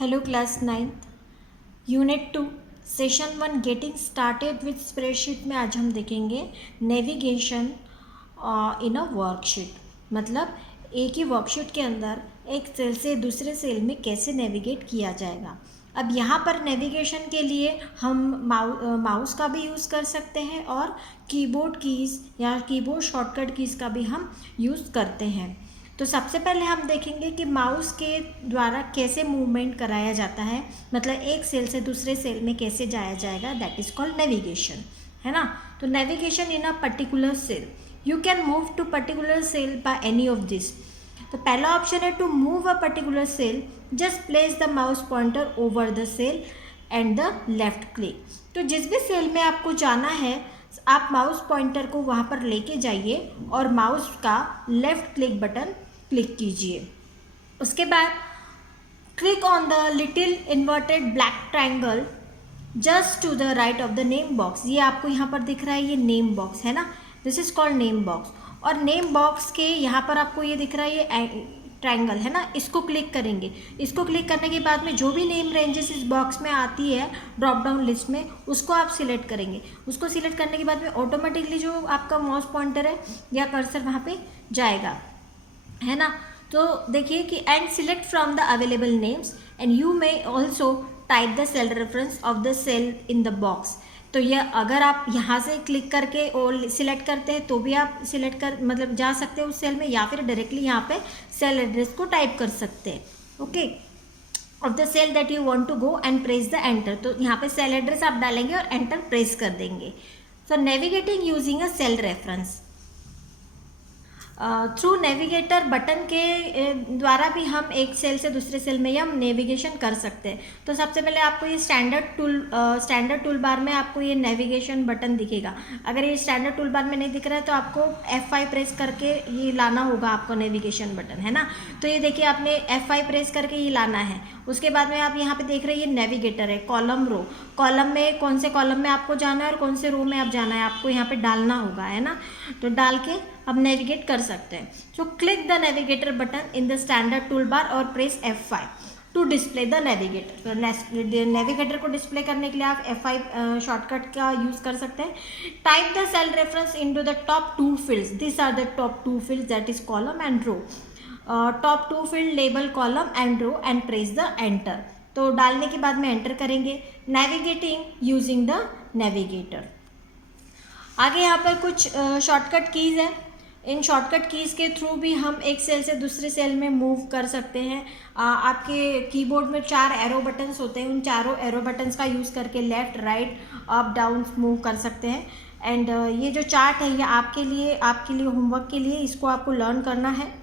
Hello class ninth unit 2 session 1 getting started with spreadsheet में आज हम देखेंगे नेविगेशन इन अ वर्कशीट। मतलब एक ही वर्कशीट के अंदर एक सेल से दूसरे सेल में कैसे नेविगेट किया जाएगा। अब यहाँ पर नेविगेशन के लिए हम माउस का भी यूज़ कर सकते हैं और कीबोर्ड कीज़ या कीबोर्ड शॉर्टकट कीज़ का भी हम यूज़ करते हैं। तो सबसे पहले हम देखेंगे कि माउस के द्वारा कैसे मूवमेंट कराया जाता है, मतलब एक सेल से दूसरे सेल में कैसे जाया जाएगा, दैट इज़ कॉल्ड नेविगेशन, है ना। तो navigation in a particular cell, you can move to particular cell by any of this. तो पहला ऑप्शन है to move a particular cell, just place the mouse pointer over the cell and the left click. तो जिस भी cell में आपको जाना है आप माउस पॉइंटर को वहाँ पर लेके जाइए और माउस का लेफ्ट क्लिक बटन क्लिक कीजिए। उसके बाद click on the little inverted black triangle just to the right of the name box. ये आपको यहाँ पर दिख रहा है, ये नेम बॉक्स है ना, this is called name box. और नेम बॉक्स के यहाँ पर आपको ये दिख रहा है, ये ट्रायंगल है ना, इसको क्लिक करेंगे। इसको क्लिक करने के बाद में जो भी नेम रेंजेस इस बॉक्स में आती है ड्रॉप डाउन लिस्ट में, उसको आप सिलेक्ट करेंगे। उसको सिलेक्ट करने के बाद में ऑटोमेटिकली जो आपका माउस पॉइंटर है या कर्सर वहाँ पे जाएगा, है ना। तो देखिए कि and select from the available names and you may also type the cell reference of the cell in the box. तो यह अगर आप यहाँ से क्लिक करके और सिलेक्ट करते हैं तो भी आप सिलेक्ट कर मतलब जा सकते हैं उस सेल में, या फिर डायरेक्टली यहाँ पे सेल एड्रेस को टाइप कर सकते हैं, okay, of the cell that you want to go and press the enter. तो यहाँ पे सेल एड्रेस आप डालेंगे और एंटर प्रेस कर देंगे। So navigating using a cell reference, through navigator button के द्वारा भी हम एक सेल से दूसरे सेल में हम नेविगेशन कर सकते हैं। तो सबसे पहले आपको ये स्टैंडर्ड टूल बार में आपको ये नेविगेशन बटन दिखेगा। अगर ये स्टैंडर्ड टूल बार में नहीं दिख रहा है तो आपको F5 प्रेस करके ये लाना होगा आपको नेविगेशन बटन, है ना। तो ये देखिए आपने F5 प्रेस करके ये लाना है। उसके बाद में आप यहाँ पे देख रहे हैं ये नेविगेटर है, कॉलम रो, कॉलम में कौन से कॉलम में आपको जाना है और कौन से रो में आप जाना है आपको यहाँ पे डालना होगा, है ना। तो डाल के आप नेविगेट कर सकते हैं। So click the navigator button in the standard toolbar और press F5 to display the navigator. तो नेविगेटर को डिस्प्ले करने के लिए आप F5 शॉर्टकट का यूज़ कर सकते हैं। Type the cell reference into the top two fields, this are the top two fields that is column and row. Top two field label column and row and press the enter. तो डालने के बाद में enter करेंगे। Navigating using the navigator. आगे यहाँ पर कुछ शॉर्टकट कीज़ है। इन शॉर्टकट कीज़ के थ्रू भी हम एक सेल से दूसरे सेल में मूव कर सकते हैं। आपके कीबोर्ड में 4 एरो बटन्स होते हैं, उन चारों एरो बटन्स का यूज़ करके left right up down move कर सकते हैं। एंड ये जो चार्ट है ये आपके लिए होमवर्क के लिए इसको आपको लर्न करना है।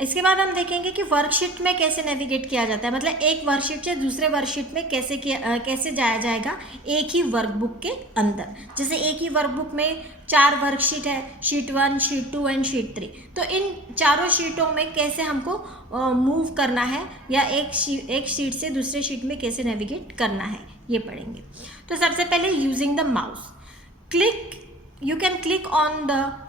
इसके बाद हम देखेंगे कि वर्कशीट में कैसे नेविगेट किया जाता है, मतलब एक वर्कशीट से दूसरे वर्कशीट में कैसे जाया जाएगा एक ही वर्कबुक के अंदर। जैसे एक ही वर्कबुक में 4 वर्कशीट है, शीट 1, शीट 2 एंड शीट 3। तो इन चारों शीटों में कैसे हमको मूव करना है या एक शीट से दूसरे शीट में कैसे नेविगेट करना है ये पढ़ेंगे। तो सबसे पहले using the mouse, you can click on the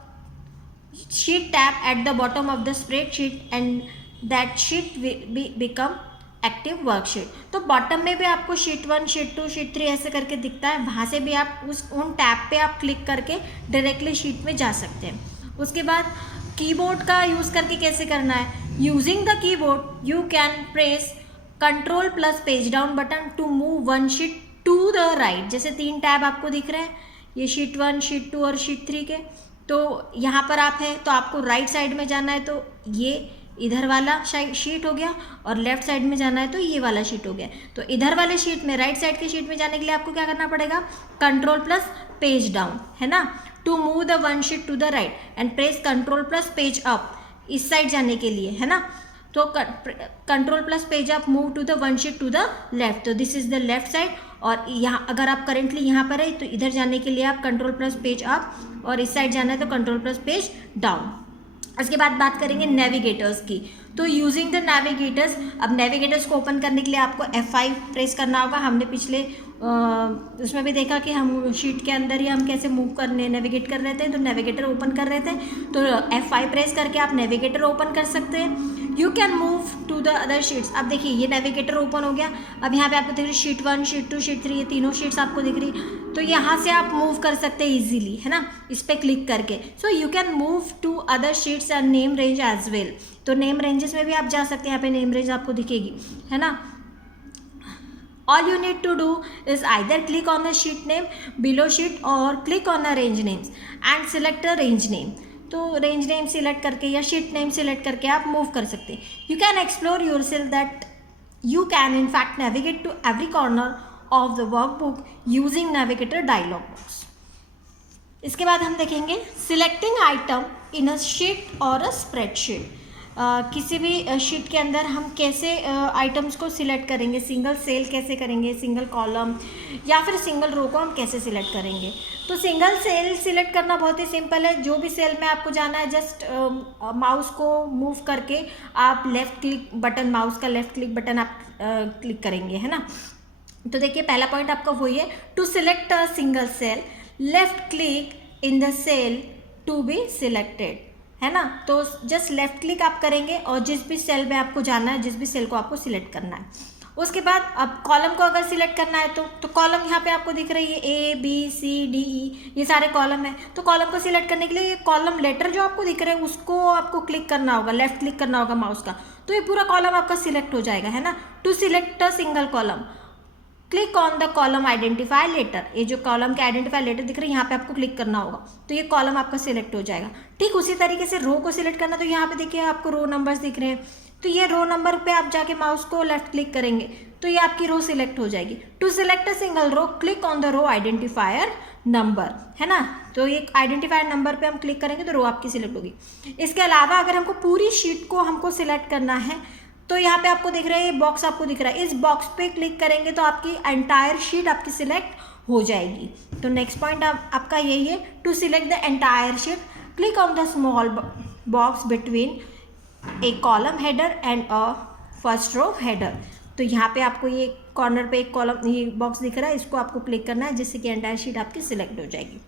sheet tab at the bottom of the spreadsheet and that sheet will become active worksheet। तो बॉटम में भी आपको शीट 1, शीट 2, शीट 3 ऐसे करके दिखता है, वहाँ से भी आप उन टैब पे आप क्लिक करके डायरेक्टली शीट में जा सकते हैं। उसके बाद कीबोर्ड का यूज़ करके कैसे करना है, using the keyboard you can press control plus page down button to move one sheet to the right. जैसे 3 टैब आपको दिख रहे हैं, ये शीट 1, शीट 2 और शीट 3 के। तो यहाँ पर आप हैं तो आपको राइट साइड में जाना है तो ये इधर वाला शीट हो गया, और लेफ्ट साइड में जाना है तो ये वाला शीट हो गया। तो इधर वाले शीट में, राइट साइड के शीट में जाने के लिए आपको क्या करना पड़ेगा, कंट्रोल प्लस पेज डाउन, है ना, to move the one sheet to the right and press control plus page up इस साइड जाने के लिए, है ना। तो control plus page up move to the one sheet to the left, तो this is the left side. और यहाँ अगर आप करेंटली यहाँ पर है तो इधर जाने के लिए आप कंट्रोल प्लस पेज अप, और इस साइड जाना है तो कंट्रोल प्लस पेज डाउन। उसके बाद बात करेंगे नेविगेटर्स की। तो यूजिंग द नेविगेटर्स, अब नेविगेटर्स को ओपन करने के लिए आपको F5 प्रेस करना होगा। हमने पिछले उसमें भी देखा कि हम शीट के अंदर ही हम कैसे मूव करने नेविगेट कर रहे थे, तो नेविगेटर ओपन कर रहे थे। तो F5 प्रेस करके आप नेविगेटर ओपन कर सकते हैं। You can move to the other sheets. अब देखिए ये नेविगेटर ओपन हो गया, अब यहाँ पे आपको दिख रही शीट 1, शीट 2, शीट 3, ये तीनों शीट्स आपको दिख रही, तो यहाँ से आप मूव कर सकते हैं इजीली, है ना, इस पर क्लिक करके। So you can move to other sheets and name range as well. तो नेम रेंजेस में भी आप जा सकते हैं, यहाँ पे नेम रेंज आपको दिखेगी, है ना। All you need to do is either click on the sheet name below sheet or click on the range names and select a range name। तो रेंज नेम सिलेक्ट करके या शीट नेम सिलेक्ट करके आप move कर सकते हैं। You can explore yourself that you can in fact navigate to every corner of the workbook using navigator dialog box. इसके बाद हम देखेंगे selecting item in a sheet और अ स्प्रेडशीट। किसी भी शीट के अंदर हम कैसे आइटम्स को सिलेक्ट करेंगे, सिंगल सेल कैसे करेंगे, सिंगल कॉलम या फिर सिंगल रो को हम कैसे सिलेक्ट करेंगे। तो सिंगल सेल सिलेक्ट करना बहुत ही सिंपल है। जो भी सेल में आपको जाना है, जस्ट माउस को मूव करके आप लेफ़्ट क्लिक बटन, माउस का लेफ़्ट क्लिक बटन आप क्लिक करेंगे, है ना। तो देखिए पहला पॉइंट आपका वही है, to select a single cell left click in the cell to be selected, है ना। तो जस्ट लेफ्ट क्लिक आप करेंगे और जिस भी सेल में आपको जाना है, जिस भी सेल को आपको सिलेक्ट करना है। उसके बाद अब कॉलम को अगर सिलेक्ट करना है तो कॉलम यहाँ पे आपको दिख रही है A B C D E, ये सारे कॉलम है। तो कॉलम को सिलेक्ट करने के लिए ये कॉलम लेटर जो आपको दिख रहा है उसको आपको क्लिक करना होगा, लेफ्ट क्लिक करना होगा माउस का, तो ये पूरा कॉलम आपका सिलेक्ट हो जाएगा, है ना। To select a single column click on the column identify letter. ये जो कॉलम के आइडेंटिफाई लेटर दिख रहे हैं यहाँ पे आपको क्लिक करना होगा, तो ये कॉलम आपका सिलेक्ट हो जाएगा। ठीक उसी तरीके से रो को सिलेक्ट करना, तो यहाँ पे देखिए आपको रो नंबर्स दिख रहे हैं, तो ये रो नंबर पे आप जाके माउस को लेफ्ट क्लिक करेंगे तो ये आपकी रो सिलेक्ट हो जाएगी। To select a single row click on the row identifier number, है ना। तो ये आइडेंटिफायर नंबर पे हम क्लिक करेंगे तो रो आपकी सिलेक्ट होगी। इसके अलावा अगर हमको पूरी शीट को हमको सिलेक्ट करना है तो यहाँ पे आपको दिख रहा है, ये बॉक्स आपको दिख रहा है, इस बॉक्स पे क्लिक करेंगे तो आपकी एंटायर शीट आपकी सिलेक्ट हो जाएगी। तो नेक्स्ट पॉइंट आपका यही है, to select the entire sheet click on the small box between a column header and a first row header. तो यहाँ पे आपको ये कॉर्नर पे एक कॉलम, ये बॉक्स दिख रहा है, इसको आपको क्लिक करना है जिससे कि एंटायर शीट आपकी सिलेक्ट हो जाएगी।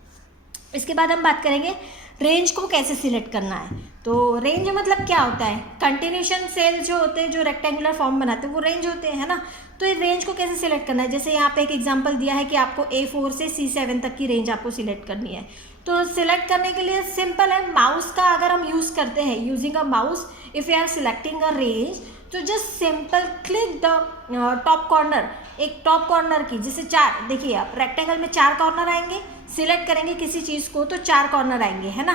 इसके बाद हम बात करेंगे रेंज को कैसे सिलेक्ट करना है। तो रेंज मतलब क्या होता है, कंटिन्यूशन सेल जो होते हैं, जो रेक्टेंगुलर फॉर्म बनाते हैं वो रेंज होते हैं, है ना। तो ये रेंज को कैसे सिलेक्ट करना है, जैसे यहाँ पे एक एग्जांपल दिया है कि आपको A4 से C7 तक की रेंज आपको सिलेक्ट करनी है। तो सिलेक्ट करने के लिए सिंपल है, माउस का अगर हम यूज़ करते हैं, using a mouse if you are selecting a range, तो just simple click the top corner, एक टॉप कॉर्नर की, जैसे चार, देखिए आप रेक्टेंगल में 4 कॉर्नर आएंगे, सिलेक्ट करेंगे किसी चीज़ को तो 4 कॉर्नर आएंगे, है ना।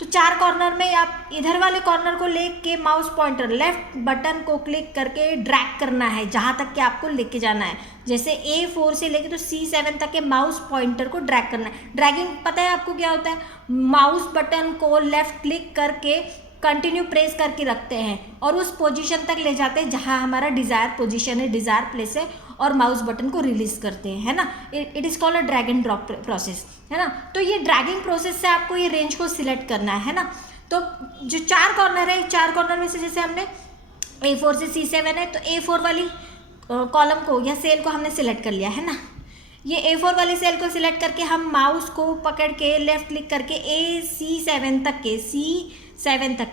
तो 4 कॉर्नर में आप इधर वाले कॉर्नर को लेके माउस पॉइंटर लेफ्ट बटन को क्लिक करके ड्रैग करना है जहाँ तक कि आपको लेके जाना है। जैसे A4 से लेके तो C7 तक के माउस पॉइंटर को ड्रैग करना है। ड्रैगिंग पता है आपको क्या होता है, माउस बटन को लेफ्ट क्लिक करके कंटिन्यू प्रेस करके रखते हैं और उस पोजीशन तक ले जाते हैं जहां हमारा डिज़ायर पोजीशन है, डिज़ायर प्लेस है, और माउस बटन को रिलीज करते हैं, है ना। It is called a drag and drop process, है ना। तो ये ड्रैगिंग प्रोसेस से आपको ये रेंज को सिलेक्ट करना है ना। तो जो 4 कॉर्नर है, 4 कॉर्नर में से जैसे हमने A4 से C7 है तो A4 वाली कॉलम को या सेल को हमने सिलेक्ट कर लिया, है ना। ये A4 वाली सेल को सिलेक्ट करके हम माउस को पकड़ के लेफ्ट क्लिक करके C7 तक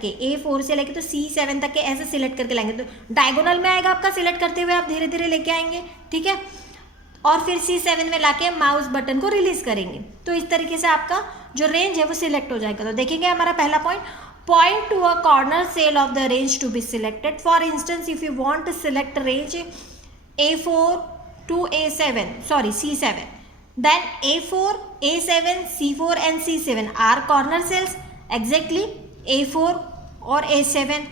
के A4 से लेके तो C7 तक के ऐसे सिलेक्ट करके लाएंगे, तो डायगोनल में आएगा आपका, सिलेक्ट करते हुए आप धीरे धीरे लेके आएंगे, ठीक है। और फिर C7 में लाके माउस बटन को रिलीज करेंगे, तो इस तरीके से आपका जो रेंज है वो सिलेक्ट हो जाएगा। तो देखेंगे हमारा पहला point to a corner cell of the range to be selected. For instance if you want to select range A4 to C7, then A4, A7, C4 and C7 are corner cells exactly। A4 और A7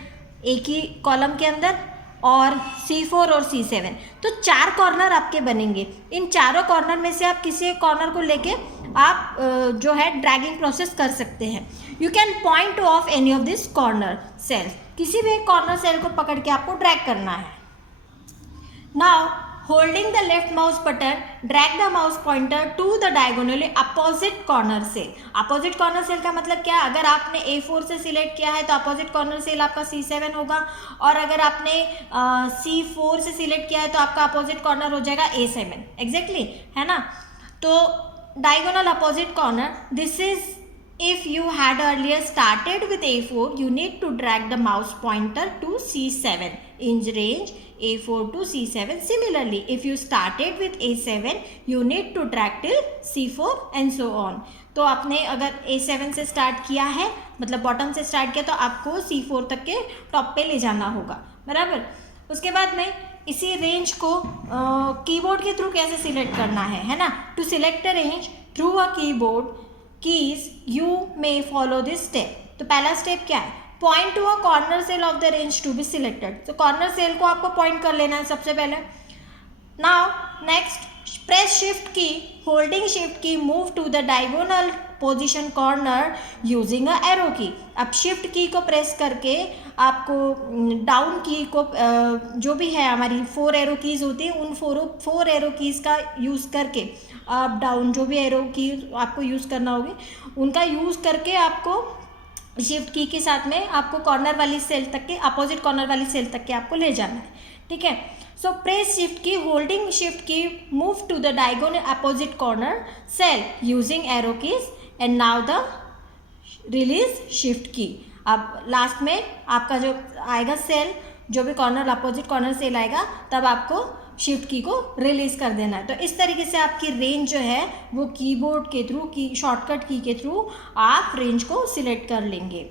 एक ही column के अंदर और C4 और C7, तो 4 corner आपके बनेंगे। इन चारों कॉर्नर में से आप किसी एक कॉर्नर को लेके आप जो है ड्रैगिंग प्रोसेस कर सकते हैं। You can point of any of this corner cell, किसी भी एक कॉर्नर सेल को पकड़ के आपको ड्रैग करना है। Now holding the left mouse button drag the mouse pointer to the diagonally opposite corner cell. Opposite corner cell का मतलब क्या है, अगर आपने A4 से सिलेक्ट किया है तो अपोजिट कॉर्नर सेल आपका C7 होगा, और अगर आपने C4 से सिलेक्ट किया है तो आपका अपोजिट कॉर्नर हो जाएगा A7 एग्जैक्टली, है ना। तो diagonal opposite corner, this is If you had earlier started with A4, you need to drag the mouse pointer to C7 in range A4 to C7. Similarly, if you started with A7, you need to drag till C4 and so on. तो आपने अगर A7 से start किया है, मतलब bottom से start किया, तो आपको C4 तक के टॉप पे ले जाना होगा, बराबर। उसके बाद में इसी रेंज को कीबोर्ड के थ्रू कैसे सिलेक्ट करना है ना। To select a range through a keyboard keys you may follow this step. तो पहला स्टेप क्या है, point to a corner cell of the range to be selected. तो कॉर्नर सेल को आपको पॉइंट कर लेना है सबसे पहले। Now next press shift key, holding shift key move to the diagonal position corner using a arrow key. अब shift की को प्रेस करके आपको डाउन की को जो भी है हमारी 4 एरो कीज़ होती है, उन 4 एरो कीज़ का यूज़ करके अप डाउन जो भी एरो की आपको यूज़ करना होगी, उनका यूज़ करके आपको शिफ्ट की के साथ में आपको कॉर्नर वाली सेल तक के, अपोजिट कॉर्नर वाली सेल तक के आपको ले जाना है, ठीक है। So press shift key, holding shift key move to the diagonal opposite corner cell using arrow keys and now the release shift key. अब लास्ट में आपका जो आएगा सेल, जो भी कॉर्नर अपोजिट कॉर्नर सेल आएगा, तब आपको शिफ्ट की को रिलीज कर देना है। तो इस तरीके से आपकी रेंज जो है वो कीबोर्ड के थ्रू, की शॉर्टकट की के थ्रू आप रेंज को सिलेक्ट कर लेंगे।